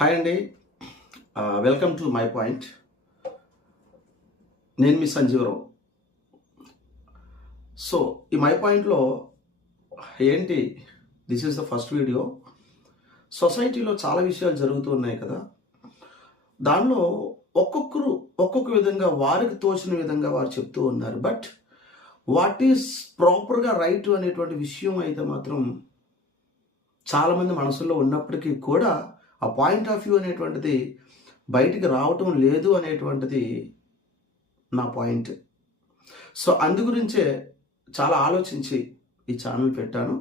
Hi అండి welcome to my point నేను మీ సంజీవరావు సో ఈ మై పాయింట్లో ఏంటి this is the first video సొసైటీలో చాలా విషయాలు జరుగుతూ ఉన్నాయి కదా. దానిలో ఒక్కొక్కరు ఒక్కొక్క విధంగా వారికి తోచిన విధంగా వారు చెప్తూ ఉన్నారు. బట్ వాట్ ఈస్ ప్రాపర్గా రైట్ అనేటువంటి విషయం అయితే మాత్రం చాలామంది మనసులో ఉన్నప్పటికీ కూడా ఆ పాయింట్ ఆఫ్ వ్యూ అనేటువంటిది బయటికి రావటం లేదు అనేటువంటిది నా పాయింట్. సో అందు గురించే చాలా ఆలోచించి ఈ ఛానల్ పెట్టాను.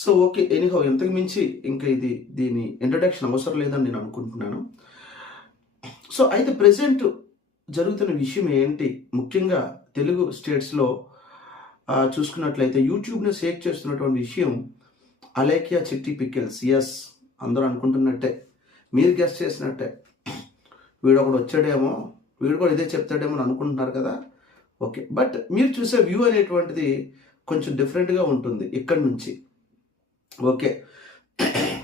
సో ఓకే ఎనిహో ఇంతకు మించి ఇంకా ఇది దీని ఇంట్రడక్షన్ అవసరం లేదని నేను అనుకుంటున్నాను. సో అయితే ప్రజెంట్ జరుగుతున్న విషయం ఏంటి? ముఖ్యంగా తెలుగు స్టేట్స్లో చూసుకున్నట్లయితే యూట్యూబ్ని షేక్ చేస్తున్నటువంటి విషయం అలేకియా చిట్టి పికిల్స్. ఎస్ అందరూ అనుకుంటున్నట్టే. మీరు గెస్ట్ చేసినట్టే. వీడు ఒకడు వచ్చాడేమో వీడు కూడా ఇదే చెప్తాడేమో అని అనుకుంటున్నారు కదా? ఓకే. బట్ మీరు చూసే వ్యూ అనేటువంటిది కొంచెం డిఫరెంట్గా ఉంటుంది ఇక్కడి నుంచి. ఓకే.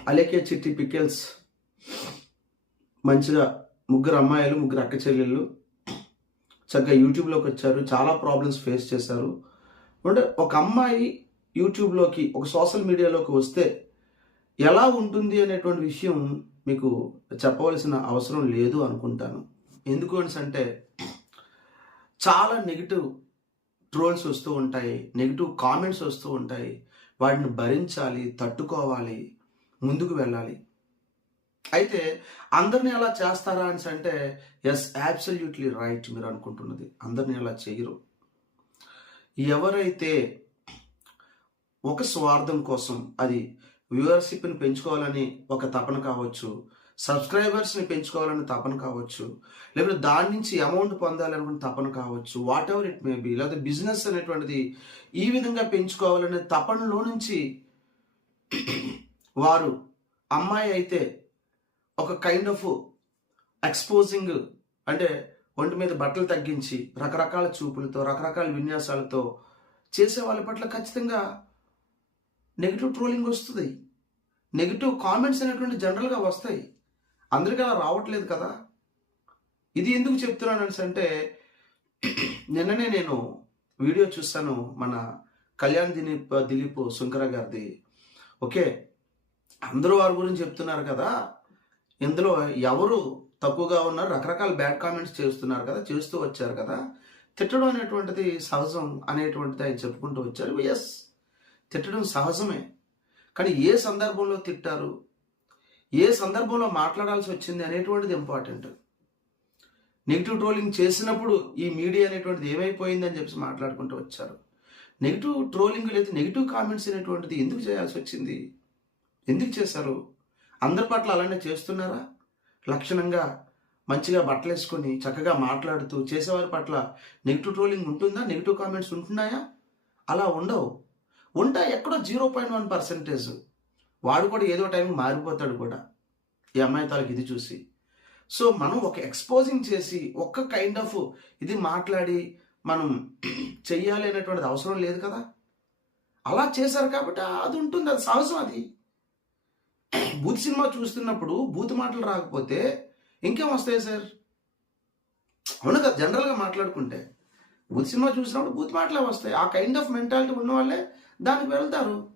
అలేకే చిట్టి పికెల్స్ మంచిగా ముగ్గురు అమ్మాయిలు ముగ్గురు అక్క చెల్లెళ్ళు చక్కగా యూట్యూబ్లోకి వచ్చారు. చాలా ప్రాబ్లమ్స్ ఫేస్ చేశారు. అంటే ఒక అమ్మాయి యూట్యూబ్లోకి ఒక సోషల్ మీడియాలోకి వస్తే ఎలా ఉంటుంది అనేటువంటి విషయం మీకు చెప్పవలసిన అవసరం లేదు అనుకుంటాను. ఎందుకు అంటే చాలా నెగిటివ్ ట్రోల్స్ వస్తూ ఉంటాయి నెగిటివ్ కామెంట్స్ వస్తూ ఉంటాయి. వాటిని భరించాలి తట్టుకోవాలి ముందుకు వెళ్ళాలి. అయితే అందరిని అలా చేస్తారా అని అంటే ఎస్ యాబ్సల్యూట్లీ రైట్ మీరు అనుకుంటున్నది. అందరిని అలా చేయరు ఎవరైతే ఒక స్వార్థం కోసం అది వ్యూవర్షిప్ని పెంచుకోవాలని ఒక తపన కావచ్చు సబ్స్క్రైబర్స్ని పెంచుకోవాలని తపన కావచ్చు లేకపోతే దాని నుంచి అమౌంట్ పొందాలనుకున్న తపన కావచ్చు whatever it may be లేకపోతే బిజినెస్ అనేటువంటిది ఈ విధంగా పెంచుకోవాలనే తపనలో నుంచి వారు అమ్మాయి అయితే ఒక కైండ్ ఆఫ్ ఎక్స్పోజింగ్ అంటే ఒంటి మీద బట్టలు తగ్గించి రకరకాల చూపులతో రకరకాల విన్యాసాలతో చేసే వాళ్ళ పట్ల ఖచ్చితంగా నెగిటివ్ ట్రోలింగ్ వస్తుంది. నెగిటివ్ కామెంట్స్ అనేటువంటి జనరల్గా వస్తాయి. అందరికీ అలా రావట్లేదు కదా? ఇది ఎందుకు చెప్తున్నాను అంటే నిన్ననే నేను వీడియో చూస్తాను మన కళ్యాణ్ దిలీప్ దిలీప్ శంకర గారిది. ఓకే? అందరూ వారి గురించి చెప్తున్నారు కదా? ఇందులో ఎవరు తక్కువగా ఉన్నారు? రకరకాల బ్యాడ్ కామెంట్స్ చేస్తున్నారు కదా? చేస్తూ వచ్చారు కదా? తిట్టడం అనేటువంటిది సహజం అనేటువంటిది ఆయన చెప్పుకుంటూ వచ్చారు. ఎస్ తిట్టడం సహజమే. కానీ ఏ సందర్భంలో తిట్టారు? ఏ సందర్భంలో మాట్లాడాల్సి వచ్చింది అనేటువంటిది ఇంపార్టెంట్ నెగిటివ్ ట్రోలింగ్ చేసినప్పుడు ఈ మీడియా అనేటువంటిది ఏమైపోయిందని చెప్పి మాట్లాడుకుంటూ వచ్చారు. నెగిటివ్ ట్రోలింగ్ లేదా నెగిటివ్ కామెంట్స్ అనేటువంటిది ఎందుకు చేయాల్సి వచ్చింది? ఎందుకు చేశారు? అందరి పట్ల అలానే చేస్తున్నారా? లక్షణంగా మంచిగా బట్టలు వేసుకొని చక్కగా మాట్లాడుతూ చేసేవారి పట్ల నెగిటివ్ ట్రోలింగ్ ఉంటుందా? నెగిటివ్ కామెంట్స్ ఉంటున్నాయా? అలా ఉండవు. ఉంటా ఎక్కడో జీరో పాయింట్ వన్ పర్సెంటేజ్. వాడు కూడా ఏదో టైం మారిపోతాడు కూడా. ఈ అమ్మాయి తాలూకు ఇది చూసి. సో మనం ఒక ఎక్స్పోజింగ్ చేసి ఒక్క కైండ్ ఆఫ్ ఇది మాట్లాడి మనం చెయ్యాలి అనేటువంటిది అవసరం లేదు కదా. అలా చేశారు కాబట్టి అది ఉంటుంది అది సహజం అది. బూత్ సినిమా చూస్తున్నప్పుడు బూత్ మాటలు రాకపోతే ఇంకేం వస్తాయి సార్? అవును కదా జనరల్గా మాట్లాడుకుంటే. బూత్ సినిమా చూసినప్పుడు బూత్ మాటలే వస్తాయి. ఆ కైండ్ ఆఫ్ మెంటాలిటీ ఉన్న వాళ్ళే దానికి వెళ్తారు.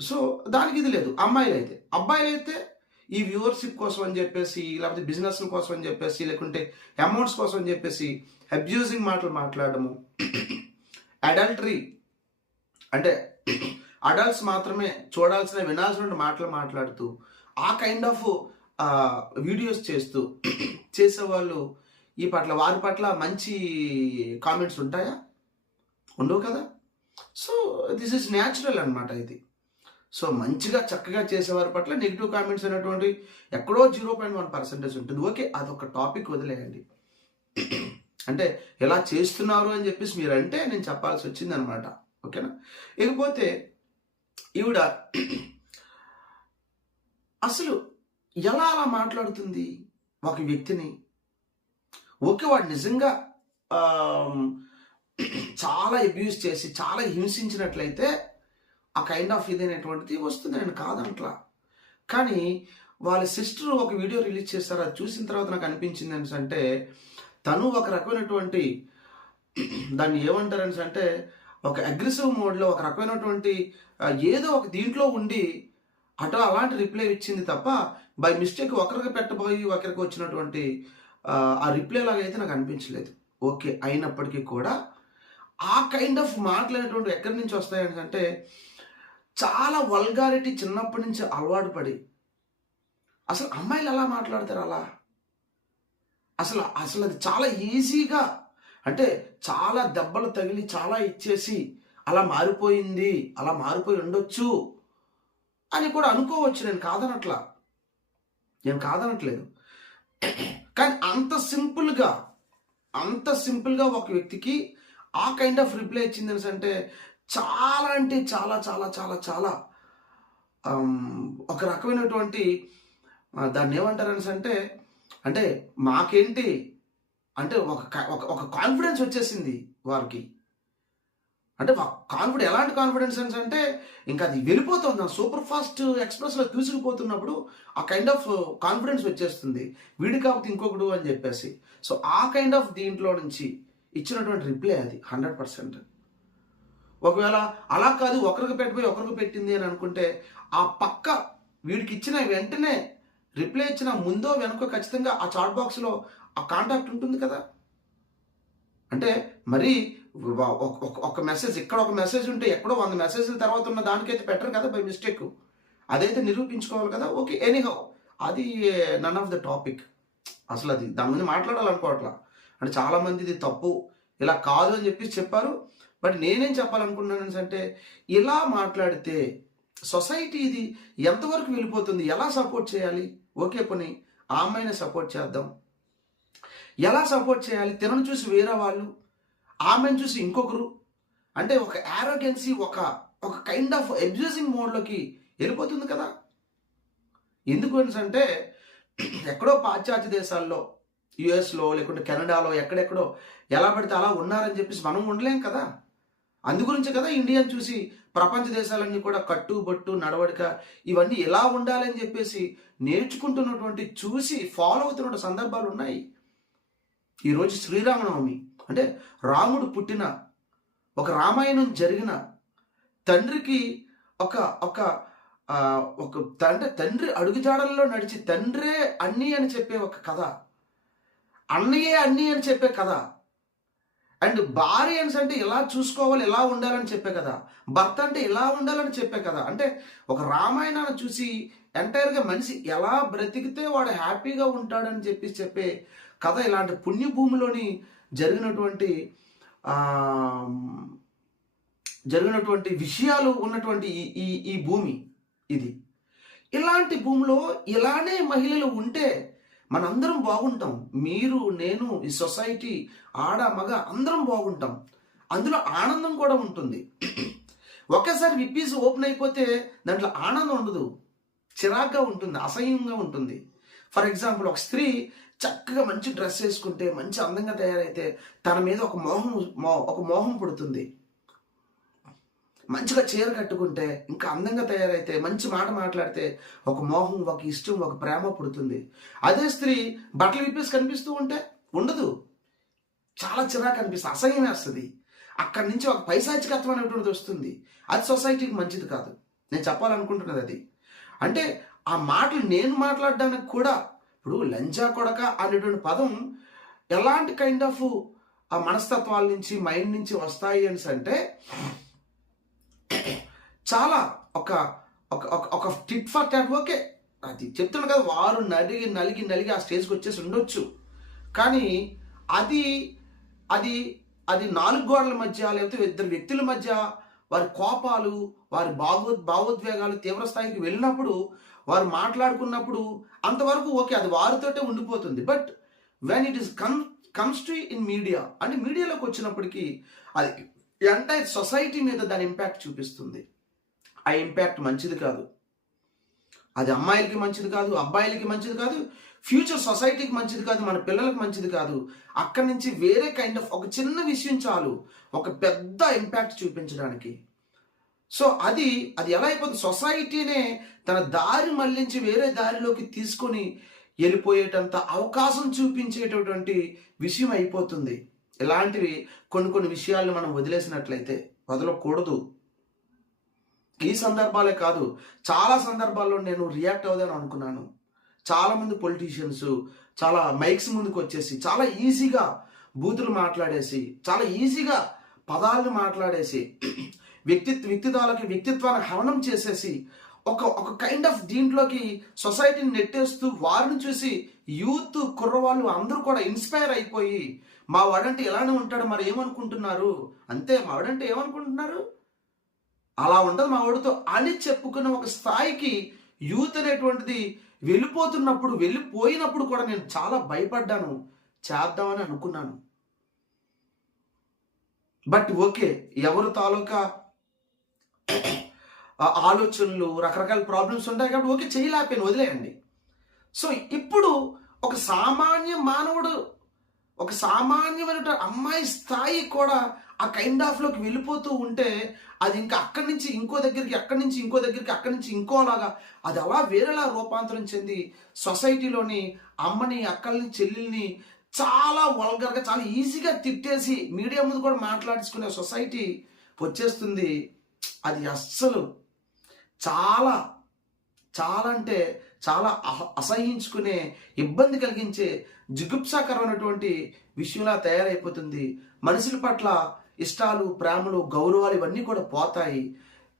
సో దానికి ఇది లేదు. అమ్మాయిలు అయితే అబ్బాయిలు అయితే ఈ వ్యూవర్షిప్ కోసం అని చెప్పేసి లేకపోతే బిజినెస్ కోసం అని చెప్పేసి లేకుంటే అమౌంట్స్ కోసం అని చెప్పేసి అబ్యూజింగ్ మాటలు మాట్లాడము అడల్టరీ. అంటే అడల్ట్స్ మాత్రమే చూడాల్సిన వినాల్సిన మాటలు మాట్లాడుతూ ఆ కైండ్ ఆఫ్ వీడియోస్ చేస్తూ చేసేవాళ్ళు ఈ పట్ల వారి పట్ల మంచి కామెంట్స్ ఉంటాయా? ఉండవు కదా? సో దిస్ ఇస్ న్యాచురల్ అనమాట ఇది. సో మంచిగా చక్కగా చేసేవారి పట్ల నెగిటివ్ కామెంట్స్ అనేటువంటి ఎక్కడో జీరో పాయింట్ వన్ పర్సెంటేజ్ ఉంటుంది. ఓకే అదొక టాపిక్ వదిలేయండి. అంటే ఎలా చేస్తున్నారు అని చెప్పేసి మీరంటే నేను చెప్పాల్సి వచ్చింది అనమాట ఓకేనా ఇకపోతే ఈవిడ అసలు ఎలా అలా మాట్లాడుతుంది? ఒక వ్యక్తిని. ఓకే వాడు నిజంగా చాలా అబ్యూస్ చేసి చాలా హింసించినట్లయితే ఆ కైండ్ ఆఫ్ ఇది అనేటువంటిది వస్తుంది. నేను కాదంట్లా. కానీ వాళ్ళ సిస్టర్ ఒక వీడియో రిలీజ్ చేస్తారు అది చూసిన తర్వాత నాకు అనిపించింది అనేసి అంటే తను ఒక రకమైనటువంటి దాన్ని ఏమంటారు అంటే ఒక అగ్రెసివ్ మోడ్లో ఒక రకమైనటువంటి ఏదో ఒక దీంట్లో ఉండి అటు అలాంటి రిప్లై ఇచ్చింది తప్ప బై మిస్టేక్ ఒకరికి పెట్టబోయి ఒకరికి వచ్చినటువంటి ఆ, ఆ రిప్లై లాగా అయితే నాకు అనిపించలేదు. ఓకే అయినప్పటికీ కూడా ఆ కైండ్ ఆఫ్ మాట్లాడేటువంటి ఎక్కడి నుంచి వస్తాయని అంటే చాలా వల్గారిటీ చిన్నప్పటి నుంచి అలవాటు పడి అసలు అమ్మాయిలు ఎలా మాట్లాడతారు అలా? అసలు అసలు అది చాలా ఈజీగా అంటే చాలా దెబ్బలు తగిలి చాలా ఇచ్చేసి అలా మారిపోయింది అలా మారిపోయి ఉండొచ్చు అని కూడా అనుకోవచ్చు. నేను కాదనట్లా. నేను కాదనట్లేదు. కానీ అంత సింపుల్గా అంత సింపుల్గా ఒక వ్యక్తికి ఆ కైండ్ ఆఫ్ రిప్లై ఇచ్చింది అంటే చాలా అంటే చాలా చాలా చాలా చాలా um, ఒక రకమైనటువంటి దాన్ని ఏమంటారు అంటే అంటే మాకేంటి అంటే ఒక ఒక ఒక కాన్ఫిడెన్స్ వచ్చేసింది వారికి. అంటే కాన్ఫిడెన్స్ ఎలాంటి కాన్ఫిడెన్స్ అంటే ఇంకా అది వెళ్ళిపోతుంది. ఆ సూపర్ ఫాస్ట్ ఎక్స్ప్రెస్లో దూసుకుపోతున్నప్పుడు ఆ కైండ్ ఆఫ్ కాన్ఫిడెన్స్ వచ్చేస్తుంది. వీడి కాకపోతే ఇంకొకడు అని చెప్పేసి. సో ఆ కైండ్ ఆఫ్ దీంట్లో నుంచి ఇచ్చినటువంటి రిప్లై అది హండ్రెడ్ పర్సెంట్ ఒకవేళ అలా కాదు ఒకరికి పెట్టిపోయి ఒకరికి పెట్టింది అని అనుకుంటే ఆ పక్క వీడికి ఇచ్చిన వెంటనే రిప్లై ఇచ్చిన ముందో వెనకో ఖచ్చితంగా ఆ చాట్ బాక్స్లో ఆ కాంటాక్ట్ ఉంటుంది కదా. అంటే మరి ఒక- ఒక- మెసేజ్ ఇక్కడ ఒక మెసేజ్ ఉంటే ఎక్కడో వంద మెసేజ్ల తర్వాత ఉన్న దానికైతే పెట్టరు కదా బై మిస్టేక్ అదైతే నిరూపించుకోవాలి కదా. ఓకే ఎనీహౌ అది నన్ ఆఫ్ ద టాపిక్ అసలు అది దాని ముందు మాట్లాడాలనుకోవట్లా. అంటే చాలామంది ఇది తప్పు. ఇలా కాదు అని చెప్పి చెప్పారు. బట్ నేనేం చెప్పాలనుకున్నాను అంటే ఇలా మాట్లాడితే సొసైటీ ఇది ఎంతవరకు వెళ్ళిపోతుంది? ఎలా సపోర్ట్ చేయాలి? ఓకే పని ఆ అమ్మాయిని సపోర్ట్ చేద్దాం. ఎలా సపోర్ట్ చేయాలి? తినను చూసి వేరే వాళ్ళు ఆమెను చూసి ఇంకొకరు. అంటే ఒక యారోగెన్సీ ఒక ఒక కైండ్ ఆఫ్ అబ్యూజింగ్ మోడ్లోకి వెళ్ళిపోతుంది కదా. ఎందుకు అంటే ఎక్కడో పాశ్చాత్య దేశాల్లో యుఎస్లో లేకుంటే కెనడాలో ఎక్కడెక్కడో ఎలా పడితే అలా ఉన్నారని చెప్పేసి మనం ఉండలేం కదా. అందు గురించి కదా ఇండియాని చూసి ప్రపంచ దేశాలన్నీ కూడా కట్టు బొట్టు నడవడిక ఇవన్నీ ఎలా ఉండాలని చెప్పేసి నేర్చుకుంటున్నటువంటి చూసి ఫాలో అవుతున్న సందర్భాలు ఉన్నాయి. ఈరోజు శ్రీరామనవమి అంటే రాముడు పుట్టిన ఒక రామాయణం జరిగిన తండ్రికి ఒక ఒక ఒక తండ్రి తండ్రి అడుగుజాడల్లో నడిచి తండ్రే అన్నీ అని చెప్పే ఒక కథ. అన్నయ్యే అన్నీ అని చెప్పే కథ. అండ్ భార్య అనేసి అంటే ఇలా చూసుకోవాలి ఇలా ఉండాలని చెప్పే కదా భర్త అంటే ఇలా ఉండాలని చెప్పే కదా అంటే ఒక రామాయణాన్ని చూసి ఎంటైర్గా మనిషి ఎలా బ్రతికితే వాడు హ్యాపీగా ఉంటాడని చెప్పి చెప్పే కథ ఇలాంటి పుణ్యభూమిలోని జరిగినటువంటి జరిగినటువంటి విషయాలు ఉన్నటువంటి ఈ ఈ ఈ భూమి ఇది. ఇలాంటి భూమిలో ఇలానే మహిళలు ఉంటే మనందరం బాగుంటాం. మీరు నేను ఈ సొసైటీ ఆడ మగ అందరం బాగుంటాం. అందులో ఆనందం కూడా ఉంటుంది. ఒకేసారి విప్పీస్ ఓపెన్ అయిపోతే దాంట్లో ఆనందం ఉండదు. చిరాగ్గా ఉంటుంది అసహ్యంగా ఉంటుంది. ఫర్ ఎగ్జాంపుల్ ఒక స్త్రీ చక్కగా మంచి డ్రెస్ వేసుకుంటే మంచి అందంగా తయారైతే తన మీద ఒక మోహం ఒక మోహం పుడుతుంది. మంచిగా చీర కట్టుకుంటే ఇంకా అందంగా తయారైతే మంచి మాట మాట్లాడితే ఒక మోహం ఒక ఇష్టం ఒక ప్రేమ పుడుతుంది. అదే స్త్రీ బట్టలు విప్పేసి కనిపిస్తూ ఉంటే ఉండదు. చాలా చిరాకు అనిపిస్తుంది అసహ్యం వేస్తుంది. అక్కడి నుంచి ఒక పైశాచికత్వం అనేటువంటిది వస్తుంది. అది సొసైటీకి మంచిది కాదు. నేను చెప్పాలనుకుంటున్నది అది. అంటే ఆ మాటలు నేను మాట్లాడడానికి కూడా ఇప్పుడు లంజా కొడక అనేటువంటి పదం ఎలాంటి కైండ్ ఆఫ్ ఆ మనస్తత్వాల నుంచి మైండ్ నుంచి వస్తాయి అని అంటే చాలా ఒక ఒక ఒక- ఒక టిట్ ఫర్ టాట్ ఓకే అది చెప్తున్నాను కదా వారు నలిగి నలిగి నలిగి ఆ స్టేజ్కి వచ్చేసి ఉండొచ్చు. కానీ అది అది అది నాలుగు గోడల మధ్య లేకపోతే ఇద్దరు వ్యక్తుల మధ్య వారి కోపాలు వారి భావో భావోద్వేగాలు తీవ్ర స్థాయికి వెళ్ళినప్పుడు వారు మాట్లాడుకున్నప్పుడు అంతవరకు ఓకే అది వారితోటే ఉండిపోతుంది. But when it is come comes to in media అంటే మీడియాలోకి వచ్చినప్పటికీ అది ఎంటైర్ సొసైటీ మీద దాని ఇంపాక్ట్ చూపిస్తుంది. ఆ ఇంపాక్ట్ మంచిది కాదు. అది అమ్మాయిలకి మంచిది కాదు అబ్బాయిలకి మంచిది కాదు ఫ్యూచర్ సొసైటీకి మంచిది కాదు మన పిల్లలకు మంచిది కాదు. అక్కడి నుంచి వేరే కైండ్ ఆఫ్ ఒక చిన్న విషయం చాలు ఒక పెద్ద ఇంపాక్ట్ చూపించడానికి. సో అది అది ఎలా అయిపోతుంది? సొసైటీనే తన దారి మళ్ళించి వేరే దారిలోకి తీసుకొని వెళ్ళిపోయేటంత అవకాశం చూపించేటటువంటి విషయం అయిపోతుంది. ఇలాంటివి కొన్ని కొన్ని విషయాలను మనం వదిలేసినట్లయితే వదలకూడదు. ఈ సందర్భాలే కాదు చాలా సందర్భాల్లో నేను రియాక్ట్ అవుదాను అనుకున్నాను. చాలామంది పొలిటీషియన్స్ చాలా మైక్స్ ముందుకు వచ్చేసి చాలా ఈజీగా బూతులు మాట్లాడేసి చాలా ఈజీగా పదాలను మాట్లాడేసి వ్యక్తి వ్యక్తిత్వాలకి వ్యక్తిత్వాన్ని హవనం చేసేసి ఒక ఒక కైండ్ ఆఫ్ దీంట్లోకి సొసైటీని నెట్టేస్తూ వారిని చూసి యూత్ కుర్రవాళ్ళు అందరూ కూడా ఇన్స్పైర్ అయిపోయి మా వాడంటే ఎలానే ఉంటాడు మరి ఏమనుకుంటున్నారు? అంతే మా వాడంటే ఏమనుకుంటున్నారు? అలా ఉండదు మా వాడితో అని చెప్పుకున్న ఒక స్థాయికి యూత్ అనేటువంటిది వెళ్ళిపోతున్నప్పుడు వెళ్ళిపోయినప్పుడు కూడా నేను చాలా భయపడ్డాను. చేద్దామని అనుకున్నాను. బట్ ఓకే ఎవరు తాలూకా ఆలోచనలు రకరకాల ప్రాబ్లమ్స్ ఉంటాయి కాబట్టి ఓకే చేయలేకపోయాను వదిలేయండి. సో ఇప్పుడు ఒక సామాన్య మానవుడు ఒక సామాన్యమైన అమ్మాయి స్థాయి కూడా ఆ కైండ్ ఆఫ్లోకి వెళ్ళిపోతూ ఉంటే అది ఇంకా అక్కడి నుంచి ఇంకో దగ్గరికి అక్కడి నుంచి ఇంకో దగ్గరికి అక్కడి నుంచి ఇంకోలాగా అది అలా వేరేలా రూపాంతరం చెంది సొసైటీలోని అమ్మని అక్కల్ని చెల్లెల్ని చాలా వల్గర్గా చాలా ఈజీగా తిట్టేసి మీడియా ముందు కూడా మాట్లాడించుకునే సొసైటీ వచ్చేస్తుంది. అది అస్సలు చాలా చాలా అంటే చాలా అహ- అసహించుకునే ఇబ్బంది కలిగించే జిగుప్సాకరమైనటువంటి విషయంలా తయారైపోతుంది. మనుషుల పట్ల ఇష్టాలు ప్రేమలు గౌరవాలు ఇవన్నీ కూడా పోతాయి.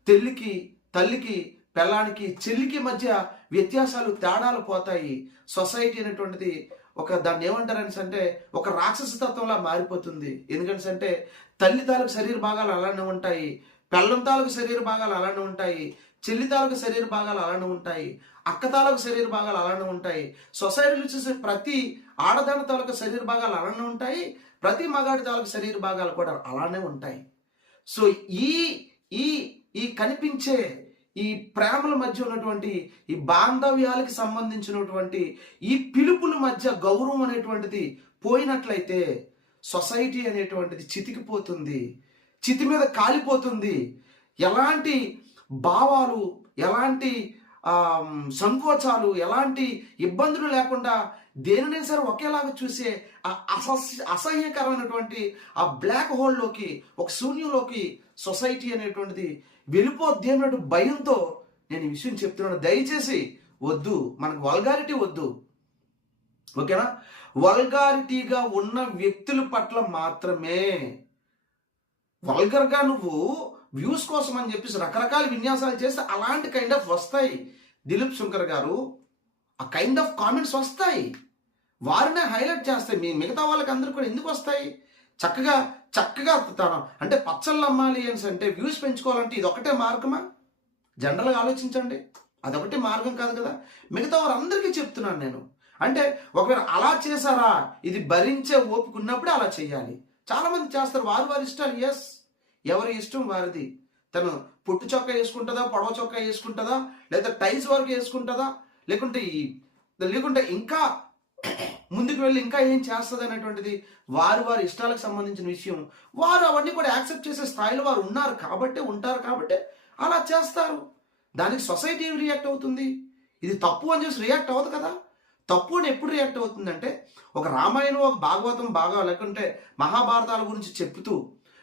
తెల్లికి తల్లికి పెళ్ళానికి చెల్లికి మధ్య వ్యత్యాసాలు తేడాలు పోతాయి. సొసైటీ అనేటువంటిది ఒక దాన్ని ఏమంటారని అంటే ఒక రాక్షస తత్వంలా మారిపోతుంది ఎందుకంటే అంటే తల్లి తాలూకు శరీర భాగాలు అలానే ఉంటాయి. పెళ్ళం తాలూకు శరీర భాగాలు అలానే ఉంటాయి. చెల్లి తాలూకు శరీర భాగాలు అలానే ఉంటాయి. అక్క తాలూకు శరీర భాగాలు అలానే ఉంటాయి. సొసైటీలో చూసే ప్రతి ఆడదాని తాలూకు శరీర భాగాలు అలానే ఉంటాయి. ప్రతి మగాడి తాలూకు శరీర భాగాలు కూడా అలానే ఉంటాయి. సో ఈ ఈ ఈ కనిపించే ఈ ప్రేమల మధ్య ఉన్నటువంటి ఈ బాంధవ్యాలకి సంబంధించినటువంటి ఈ పిలుపుల మధ్య గౌరవం అనేటువంటిది పోయినట్లయితే సొసైటీ అనేటువంటిది చితికిపోతుంది చితి మీద కాలిపోతుంది. ఎలాంటి భావాలు ఎలాంటి సంకోచాలు ఎలాంటి ఇబ్బందులు లేకుండా దేనినైనా సరే ఒకేలాగా చూసే ఆ అసహ్య అసహ్యకరమైనటువంటి ఆ బ్లాక్ హోల్లోకి ఒక శూన్యంలోకి సొసైటీ అనేటువంటిది వెళ్ళిపోద్ది అన్నట్టు భయంతో నేను ఈ విషయం చెప్తున్నాను. దయచేసి వద్దు మనకు వల్గారిటీ వద్దు. ఓకేనా? వల్గారిటీగా ఉన్న వ్యక్తుల పట్ల మాత్రమే. వల్గర్గా నువ్వు వ్యూస్ కోసం అని చెప్పేసి రకరకాల విన్యాసాలు చేస్తే అలాంటి కైండ్ ఆఫ్ వస్తాయి. దిలీప్ శంకర్ గారు ఆ కైండ్ ఆఫ్ కామెంట్స్ వస్తాయి. వారినే హైలైట్ చేస్తాయి. మీ మిగతా వాళ్ళకి అందరూ కూడా ఎందుకు వస్తాయి? చక్కగా చక్కగా తన అంటే పచ్చళ్ళు అమ్మాలి అని అంటే వ్యూస్ పెంచుకోవాలంటే ఇది ఒకటే మార్గమా? జనరల్గా ఆలోచించండి. అదొకటి మార్గం కాదు కదా. మిగతా వారందరికీ చెప్తున్నాను నేను. అంటే ఒకవేళ అలా చేశారా? ఇది భరించే ఓపుకున్నప్పుడే అలా చేయాలి. చాలామంది చేస్తారు. వారు వారి ఇష్టాలు ఎస్ ఎవరి ఇష్టం? వారిది. తను పుట్టు చొక్కా వేసుకుంటుందా? పొడవ చొక్కా వేసుకుంటుందా? లేదా టైల్స్ వరకు వేసుకుంటుందా? లేకుంటే ఈ లేకుంటే ఇంకా ముందుకు వెళ్ళి ఇంకా ఏం చేస్తుంది అనేటువంటిది వారు వారి ఇష్టాలకు సంబంధించిన విషయం. వారు అవన్నీ కూడా యాక్సెప్ట్ చేసే స్థాయిలో వారు ఉన్నారు కాబట్టి ఉంటారు కాబట్టి అలా చేస్తారు. దానికి సొసైటీ రియాక్ట్ అవుతుంది. ఇది తప్పు అని చూసి రియాక్ట్ అవ్వదు కదా. తప్పు అని ఎప్పుడు రియాక్ట్ అవుతుందంటే ఒక రామాయణం ఒక భాగవతం బాగా లేకుంటే మహాభారతాల గురించి చెప్తూ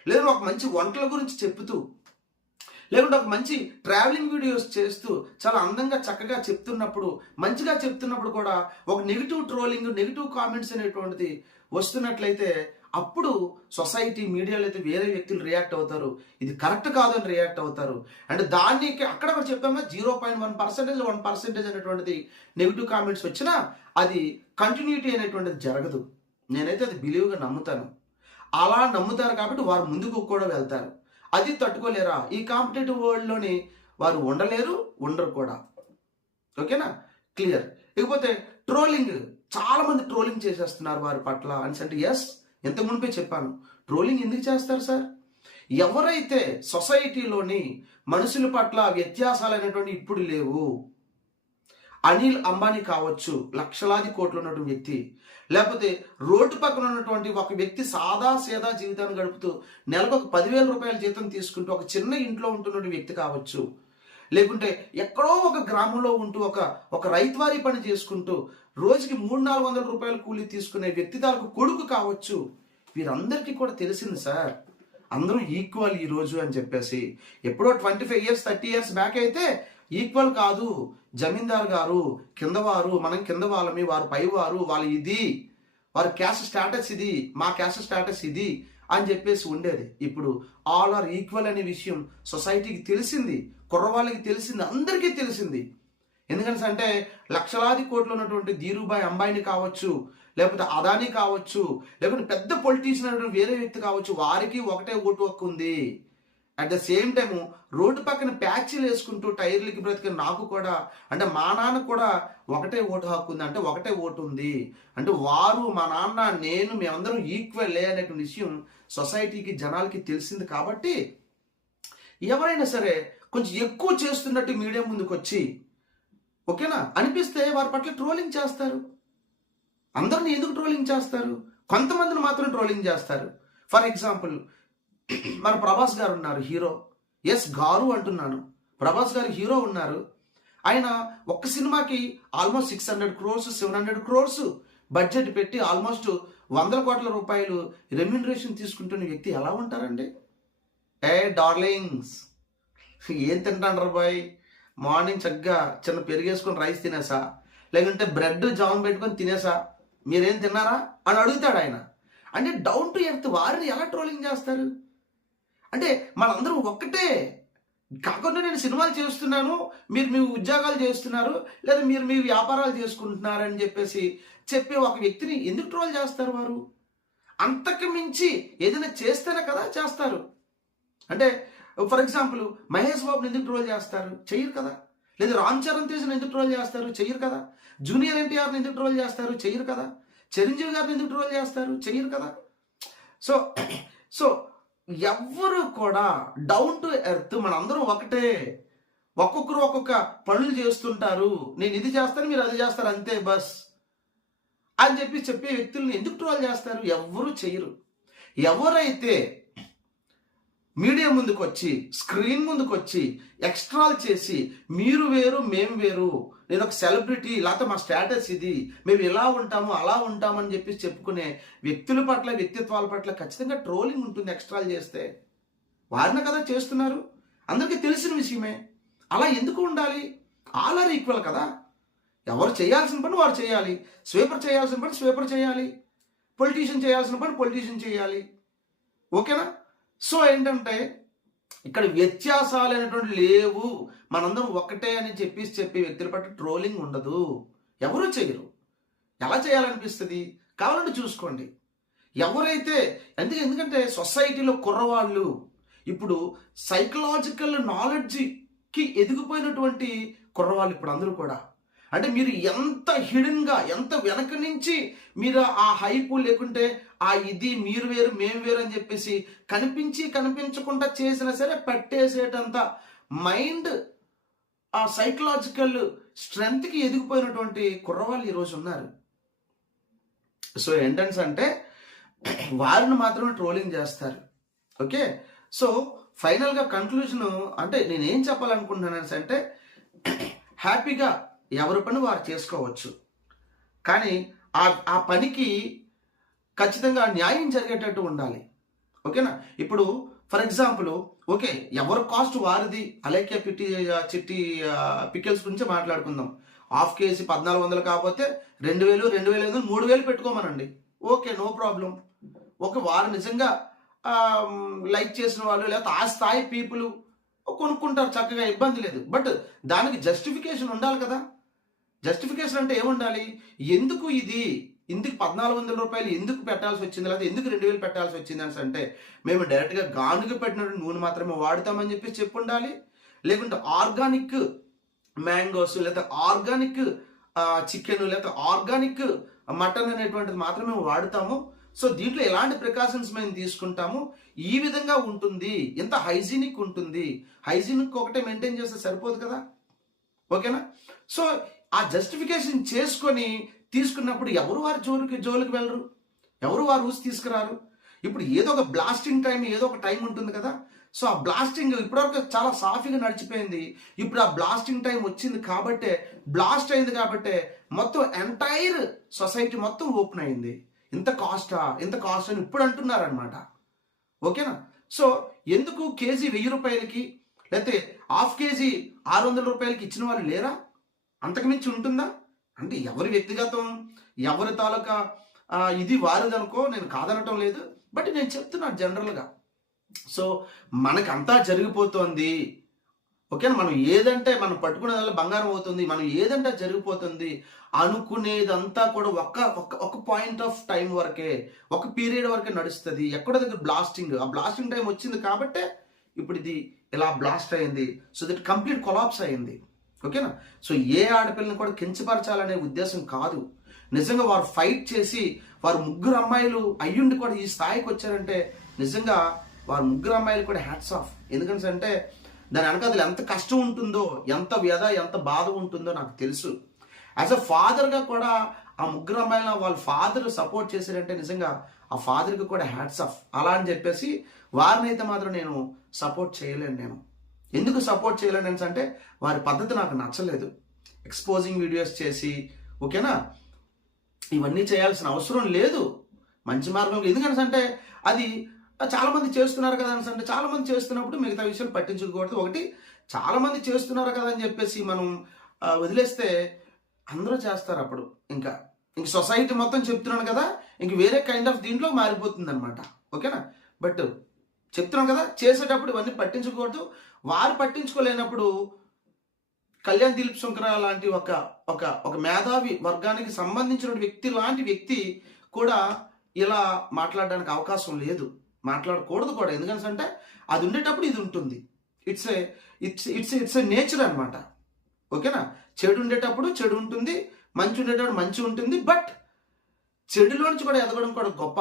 లేదా ఒక మంచి వంటల గురించి చెప్తూ లేకుంటే ఒక మంచి ట్రావెలింగ్ వీడియోస్ చేస్తూ చాలా అందంగా చక్కగా చెప్తున్నప్పుడు మంచిగా చెప్తున్నప్పుడు కూడా ఒక నెగిటివ్ ట్రోలింగ్ నెగిటివ్ కామెంట్స్ అనేటువంటిది వస్తున్నట్లయితే అప్పుడు సొసైటీ మీడియాలో అయితే వేరే వ్యక్తులు రియాక్ట్ అవుతారు. ఇది కరెక్ట్ కాదని రియాక్ట్ అవుతారు. అండ్ దాన్ని అక్కడ కూడా చెప్పాము zero point one percentage one percentage అనేటువంటిది నెగిటివ్ కామెంట్స్ వచ్చినా అది కంటిన్యూటీ అనేటువంటిది జరగదు. నేనైతే అది బిలీవ్గా నమ్ముతాను. అలా నమ్ముతారు కాబట్టి వారు ముందుకు కూడా వెళ్తారు. అది తట్టుకోలేరా? ఈ కాంపిటేటివ్ వరల్డ్లోని వారు ఉండలేరు ఉండరు కూడా. ఓకేనా? క్లియర్. ఇకపోతే ట్రోలింగ్ చాలామంది ట్రోలింగ్ చేసేస్తున్నారు వారి పట్ల అని అంటే ఎస్ ఇంతకు మునిపే చెప్పాను. ట్రోలింగ్ ఎందుకు చేస్తారు సార్? ఎవరైతే సొసైటీలోని మనుషుల పట్ల వ్యత్యాసాలు అనేటువంటి ఇప్పుడు లేవు అనిల్ అంబానీ కావచ్చు లక్షలాది కోట్లు ఉన్నటువంటి వ్యక్తి లేకపోతే రోడ్డు పక్కన ఉన్నటువంటి ఒక వ్యక్తి సాదా సేదా జీవితాన్ని గడుపుతూ నెలకు ఒక పదివేల రూపాయల జీతం తీసుకుంటూ ఒక చిన్న ఇంట్లో ఉంటున్నటువంటి వ్యక్తి కావచ్చు లేకుంటే ఎక్కడో ఒక గ్రామంలో ఉంటూ ఒక ఒక రైతువారి పని చేసుకుంటూ రోజుకి మూడు నాలుగు వందల రూపాయల కూలీ తీసుకునే వ్యక్తి తాలకు కొడుకు కావచ్చు వీరందరికీ కూడా తెలిసింది సార్. అందరూ ఈక్వల్ ఈ రోజు అని చెప్పేసి ఎప్పుడో twenty five years thirty years back అయితే ఈక్వల్ కాదు. జమీందార్ గారు కిందవారు మనం కింద వాళ్ళమి వారు పైవారు వాళ్ళు ఇది వారి క్యాస్ట్ స్టేటస్ ఇది మా క్యాస్ట్ స్టేటస్ ఇది అని చెప్పేసి ఉండేది. ఇప్పుడు ఆల్ ఆర్ ఈక్వల్ అనే విషయం సొసైటీకి తెలిసింది కుర్రవాళ్ళకి తెలిసింది అందరికీ తెలిసింది. ఎందుకంటే అంటే లక్షలాది కోట్లు ఉన్నటువంటి ధీరుభాయ్ అంబాయిని కావచ్చు లేకపోతే అదాని కావచ్చు లేకపోతే పెద్ద పొలిటీషియన్ వేరే వ్యక్తి కావచ్చు వారికి ఒకటే ఓటు హక్కు ఉంది. At the same time road పక్కన ప్యాచ్లు వేసుకుంటూ టైర్లకి బ్రతికిన నాకు కూడా అంటే మా నాన్న కూడా ఒకటే ఓటు హక్కు ఉంది అంటే ఒకటే ఓటు ఉంది. అంటే వారు మా నాన్న నేను మేమందరం ఈక్వల్ అనేటువంటి విషయం సొసైటీకి జనాలకి తెలిసింది కాబట్టి ఎవరైనా సరే కొంచెం ఎక్కువ చేస్తున్నట్టు మీడియా ముందుకు వచ్చి ఓకేనా? అనిపిస్తే వారి పట్ల ట్రోలింగ్ చేస్తారు. అందరిని ఎందుకు ట్రోలింగ్ చేస్తారు? కొంతమందిని మాత్రం ట్రోలింగ్ చేస్తారు. ఫర్ ఎగ్జాంపుల్ మన ప్రభాస్ గారు ఉన్నారు హీరో. ఎస్ గారు అంటున్నాను. ప్రభాస్ గారు హీరో ఉన్నారు. ఆయన ఒక్క సినిమాకి almost six hundred crores seven hundred crores budget పెట్టి ఆల్మోస్ట్ వందల కోట్ల రూపాయలు రెమ్యునరేషన్ తీసుకుంటున్న వ్యక్తి ఎలా ఉంటారండి? ఏ డార్లింగ్స్. ఏం తింటాండ్రు బాయ్? మార్నింగ్ చక్కగా చిన్న పెరిగేసుకొని రైస్ తినేసా? లేకుంటే బ్రెడ్ జామ్ పెట్టుకొని తినేసా? మీరేం తిన్నారా? అని అడుగుతాడు ఆయన. అంటే డౌన్ టు ఎర్త్ వారిని ఎలా ట్రోలింగ్ చేస్తారు? అంటే మనందరం ఒక్కటే. కాకుండా నేను సినిమాలు చేస్తున్నాను మీరు మీ ఉద్యోగాలు చేస్తున్నారు లేదా మీరు మీ వ్యాపారాలు చేసుకుంటున్నారు అని చెప్పేసి చెప్పే ఒక వ్యక్తిని ఎందుకు ట్రోల్ చేస్తారు వారు? అంతకు మించి ఏదైనా చేస్తేనే కదా చేస్తారు. అంటే ఫర్ ఎగ్జాంపుల్ మహేష్ బాబుని ఎందుకు ట్రోల్ చేస్తారు? చెయ్యరు కదా. లేదా రామ్ చరణ్ తేజ్ని ఎందుకు ట్రోల్ చేస్తారు? చెయ్యరు కదా. జూనియర్ ఎన్టీఆర్ని ఎందుకు ట్రోల్ చేస్తారు? చెయ్యరు కదా. చిరంజీవి గారిని ఎందుకు ట్రోల్ చేస్తారు? చెయ్యరు కదా. సో సో ఎవ్వరు కూడా డౌన్ టు ఎర్త్ మనందరం ఒకటే. ఒక్కొక్కరు ఒక్కొక్క పనులు చేస్తుంటారు. నేను ఇది చేస్తాను మీరు అది చేస్తారు అంతే బస్. అని చెప్పి చెప్పే వ్యక్తుల్ని ఎందుకు ట్రోల్ చేస్తారు? ఎవ్వరు చేయరు. ఎవరైతే మీడియా ముందుకు వచ్చి స్క్రీన్ ముందుకు వచ్చి ఎక్స్ట్రాల్ చేసి మీరు వేరు మేము వేరు నేను ఒక సెలబ్రిటీ లేకపోతే మా స్టేటస్ ఇది. మేము ఇలా ఉంటాము అలా ఉంటామని చెప్పి చెప్పుకునే వ్యక్తుల పట్ల వ్యక్తిత్వాల పట్ల ఖచ్చితంగా ట్రోలింగ్ ఉంటుంది ఎక్స్ట్రాలు చేస్తే. వారిని కదా చేస్తున్నారు. అందరికీ తెలిసిన విషయమే. అలా ఎందుకు ఉండాలి? ఆల్ ఆర్ ఈక్వల్ కదా. ఎవరు చేయాల్సిన పని వారు చేయాలి. స్వీపర్ చేయాల్సిన పని స్వీపర్ చేయాలి. పొలిటీషియన్ చేయాల్సిన పని పొలిటీషియన్ చేయాలి. ఓకేనా? సో ఏంటంటే ఇక్కడ వ్యత్యాసాలు అనేటువంటి లేవు. మనందరం ఒకటే అని చెప్పేసి చెప్పే వ్యక్తుల పట్ల ట్రోలింగ్ ఉండదు. ఎవరు చేయరు. ఎలా చేయాలనిపిస్తుంది? కావాలంటే చూసుకోండి. ఎవరైతే ఎందుకు ఎందుకంటే సొసైటీలో కుర్రవాళ్ళు ఇప్పుడు సైకలాజికల్ నాలెడ్జ్కి ఎదిగిపోయినటువంటి కుర్రవాళ్ళు ఇప్పుడు అందరూ కూడా. అంటే మీరు ఎంత హిడెన్గా ఎంత వెనక నుంచి మీరు ఆ హైపు లేకుంటే ఆ ఇది మీరు వేరు మేము వేరు అని చెప్పేసి కనిపించి కనిపించకుండా చేసినా సరే పట్టేసేటంత మైండ్ ఆ సైకలాజికల్ స్ట్రెంగ్త్కి ఎదిగిపోయినటువంటి కుర్రవాళ్ళు ఈరోజు ఉన్నారు. సో ఏంటన్స్ అంటే వారిని మాత్రమే ట్రోలింగ్ చేస్తారు. ఓకే? సో ఫైనల్గా కంక్లూజన్ అంటే నేనేం చెప్పాలనుకుంటున్నాను అంటే హ్యాపీగా ఎవరి పని వారు చేసుకోవచ్చు. కానీ ఆ ఆ పనికి ఖచ్చితంగా న్యాయం జరిగేటట్టు ఉండాలి. ఓకేనా? ఇప్పుడు ఫర్ ఎగ్జాంపుల్ ఓకే ఎవరి కాస్ట్ వారిది. అలేఖ్య పిట్టి చిట్టి పికెల్స్ గురించి మాట్లాడుకుందాం. హాఫ్ కేజీ పద్నాలుగు వందలు కాకపోతే రెండు వేలు రెండు వేలు ఐదు వందలు మూడు వేలు పెట్టుకోమనండి. Okay no problem. ఓకే వారు నిజంగా లైక్ చేసిన వాళ్ళు లేకపోతే ఆ స్థాయి పీపుల్ కొనుక్కుంటారు చక్కగా ఇబ్బంది లేదు. బట్ దానికి జస్టిఫికేషన్ ఉండాలి కదా. జస్టిఫికేషన్ అంటే ఏముండాలి? ఎందుకు ఇది? ఇందుకు పద్నాలుగు వందల రూపాయలు ఎందుకు పెట్టాల్సి వచ్చింది? లేదా ఎందుకు రెండు వేలు పెట్టాల్సి వచ్చింది అని అంటే మేము డైరెక్ట్గా గానుగ పెట్టిన నూనె మాత్రమే వాడుతామని చెప్పి చెప్పు ఉండాలి లేకుంటే ఆర్గానిక్ మ్యాంగోస్ లేదా ఆర్గానిక్ చికెన్ లేదా ఆర్గానిక్ మటన్ అనేటువంటిది మాత్రమే వాడుతాము. సో దీంట్లో ఎలాంటి ప్రికాషన్స్ మేము తీసుకుంటాము? ఈ విధంగా ఉంటుంది. ఎంత హైజీనిక్ ఉంటుంది. హైజీనిక్ ఒకటే మెయింటైన్ చేస్తే సరిపోదు కదా? ఓకేనా? సో ఆ జస్టిఫికేషన్ చేసుకొని తీసుకున్నప్పుడు ఎవరు వారి జోలికి జోలికి వెళ్ళరు? ఎవరు వారు ఊసి తీసుకురారు? ఇప్పుడు ఏదో ఒక బ్లాస్టింగ్ టైం ఏదో ఒక టైం ఉంటుంది కదా. సో ఆ బ్లాస్టింగ్ ఇప్పటివరకు చాలా సాఫీగా నడిచిపోయింది. ఇప్పుడు ఆ బ్లాస్టింగ్ టైం వచ్చింది కాబట్టే బ్లాస్ట్ అయింది కాబట్టే మొత్తం ఎంటైర్ సొసైటీ మొత్తం ఓపెన్ అయింది. ఇంత కాస్టా ఇంత కాస్ట్ అని ఇప్పుడు అంటున్నారనమాట ఓకేనా? సో ఎందుకు కేజీ వెయ్యి రూపాయలకి లేకపోతే హాఫ్ కేజీ ఆరు వందల రూపాయలకి ఇచ్చిన వాళ్ళు లేరా? అంతకుమించి ఉంటుందా? అంటే ఎవరి వ్యక్తిగతం ఎవరి తాలూకా ఇది వారిదనుకో నేను కాదనటం లేదు. బట్ నేను చెప్తున్నాను జనరల్గా. సో మనకంతా జరిగిపోతుంది. ఓకేనా మనం ఏదంటే మనం పట్టుకునేదల్లా బంగారం అవుతుంది మనం ఏదంటే జరిగిపోతుంది అనుకునేదంతా కూడా ఒక్క ఒక్క ఒక పాయింట్ ఆఫ్ టైం వరకే ఒక పీరియడ్ వరకే నడుస్తుంది. ఎక్కడో దగ్గర బ్లాస్టింగ్ ఆ బ్లాస్టింగ్ టైం వచ్చింది కాబట్టే ఇప్పుడు ఇది ఇలా బ్లాస్ట్ అయింది. సో దట్ కంప్లీట్ కొలాప్స్ అయింది. ఓకేనా? సో ఏ ఆడపిల్లని కూడా కించపరచాలనే ఉద్దేశం కాదు. నిజంగా వారు ఫైట్ చేసి వారు ముగ్గురు అమ్మాయిలు అయ్యుండి కూడా ఈ స్థాయికి వచ్చారంటే నిజంగా వారు ముగ్గురు అమ్మాయిలు కూడా హ్యాట్స్ ఆఫ్ ఎందుకంటే అంటే దాని వెనకాల ఎంత కష్టం ఉంటుందో ఎంత వ్యధ ఎంత బాధ ఉంటుందో నాకు తెలుసు. యాజ్ అ ఫాదర్గా కూడా ఆ ముగ్గురు అమ్మాయిలను వాళ్ళ ఫాదర్ సపోర్ట్ చేశారంటే నిజంగా ఆ ఫాదర్కి కూడా హ్యాట్స్ ఆఫ్ అలా అని చెప్పేసి వారిని అయితే మాత్రం నేను సపోర్ట్ చేయలేను నేను. ఎందుకు సపోర్ట్ చేయలేను అంటే వారి పద్ధతి నాకు నచ్చలేదు. ఎక్స్పోజింగ్ వీడియోస్ చేసి ఓకేనా? ఇవన్నీ చేయాల్సిన అవసరం లేదు. మంచి మార్గం ఎందుకంటే అంటే అది చాలామంది చేస్తున్నారు కదా అని అంటే చాలామంది చేస్తున్నప్పుడు మిగతా విషయాలు పట్టించుకోకూడదు. ఒకటి చాలామంది చేస్తున్నారు కదా అని చెప్పేసి మనం వదిలేస్తే అందరూ చేస్తారు అప్పుడు. ఇంకా ఇంక సొసైటీ మొత్తం చెప్తున్నాను కదా ఇంక వేరే కైండ్ ఆఫ్ దీంట్లో మారిపోతుంది అనమాట ఓకేనా? బట్ చెప్తున్నాం కదా చేసేటప్పుడు ఇవన్నీ పట్టించుకోకూడదు వారు పట్టించుకోలేనప్పుడు కళ్యాణ్ దిలీప్ శంకర లాంటి ఒక ఒక ఒక మేధావి వర్గానికి సంబంధించిన వ్యక్తి లాంటి వ్యక్తి కూడా ఇలా మాట్లాడడానికి అవకాశం లేదు. మాట్లాడకూడదు కూడా. ఎందుకంటే అది ఉండేటప్పుడు ఇది ఉంటుంది. It's a it's it's it's a nature అనమాట ఓకేనా? చెడు ఉండేటప్పుడు చెడు ఉంటుంది మంచి ఉండేటప్పుడు మంచి ఉంటుంది బట్ చెడులో నుంచి కూడా ఎదగడం కూడా గొప్ప.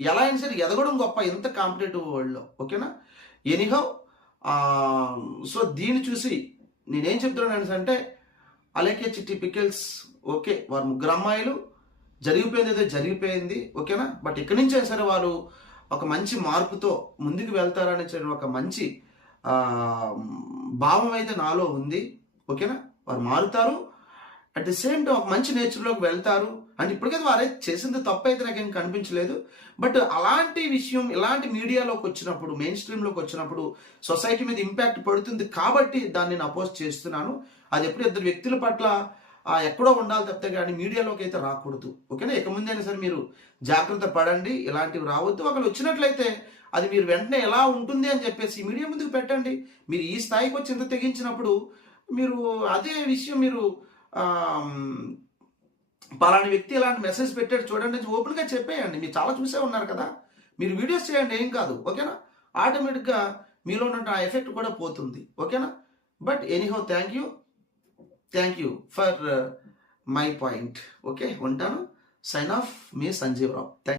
ఎలా అయినా సరే ఎదగడం గొప్ప ఎంత కాంపిటేటివ్ వరల్డ్లో ఓకేనా? ఎనీహౌ సో దీన్ని చూసి నేనేం చెప్తున్నాను అంటే అలేకే చిట్టి పికిల్స్ ఓకే వారు ముగ్గురు అమ్మాయిలు జరిగిపోయింది ఏదో జరిగిపోయింది ఓకేనా? బట్ ఇక్కడి నుంచి సరే వారు ఒక మంచి మార్పుతో ముందుకు వెళ్తారనే ఒక మంచి భావం అయితే నాలో ఉంది ఓకేనా? వారు మారుతారు అట్ ది సేమ్ టైం ఒక మంచి నేచర్లోకి వెళ్తారు. అండ్ ఇప్పటికైతే వారే చేసింది తప్పు అయితే నాకేం కనిపించలేదు. బట్ అలాంటి విషయం ఇలాంటి మీడియాలోకి వచ్చినప్పుడు మెయిన్ స్ట్రీమ్లోకి వచ్చినప్పుడు సొసైటీ మీద ఇంపాక్ట్ పడుతుంది కాబట్టి దాన్ని నేను అపోజ్ చేస్తున్నాను. అది ఎప్పుడు ఇద్దరు వ్యక్తుల పట్ల ఎక్కడో ఉండాలి తప్పితే కానీ మీడియాలోకి అయితే రాకూడదు. ఓకేనా ఇక ముందైనా సరే మీరు జాగ్రత్త పడండి ఇలాంటివి రావద్దు. ఒకళ్ళు వచ్చినట్లయితే అది మీరు వెంటనే ఎలా ఉంటుంది అని చెప్పేసి మీడియా ముందుకు పెట్టండి. మీరు ఈ స్థాయికి వచ్చి ఇంత తెగించినప్పుడు మీరు అదే విషయం మీరు పలాని వ్యక్తి ఇలాంటి మెసేజ్ పెట్టాడు చూడండి ఓపెన్గా చెప్పేయండి. మీరు చాలా చూసే ఉన్నారు కదా. మీరు వీడియోస్ చేయండి ఏం కాదు. ఓకేనా? ఆటోమేటిక్గా మీలో ఉన్న ఆ ఎఫెక్ట్ కూడా పోతుంది. ఓకేనా? But anyhow thank you thank you for my point okay ఉంటాను. సైన్ ఆఫ్ మీ సంజీవ్ రావు. థ్యాంక్